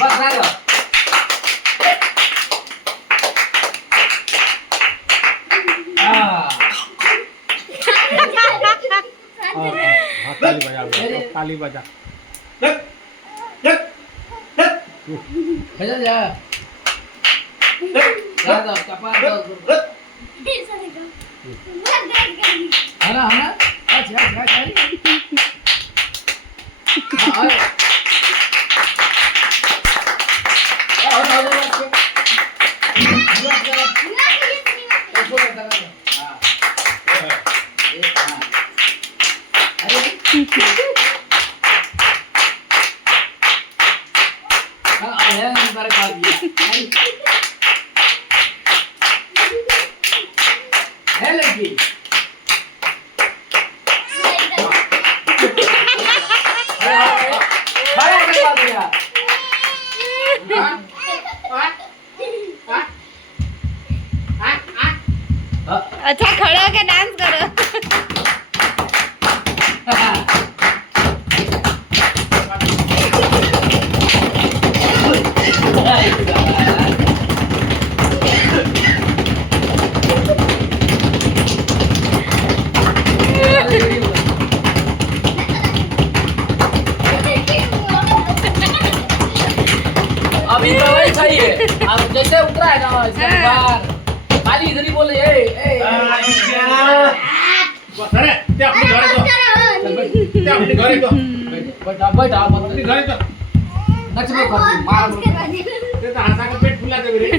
बस राहिलं. ताली बजा ताली बजा ह्याच्यात या. जा, कपाळ जा. हा ना. अच्छा. अच्छा खड़े होके डांस करो. अब इतना वही चाहिए. अब जैसे उतरा है ना वैसे बाहर खाली इधर ही बोले ए अरे ते अपने घरे तो ते अपने घरे तो बैठ आप अपने घरे तो नच में कर मार ते तो हंसा के पेट फुला दे रे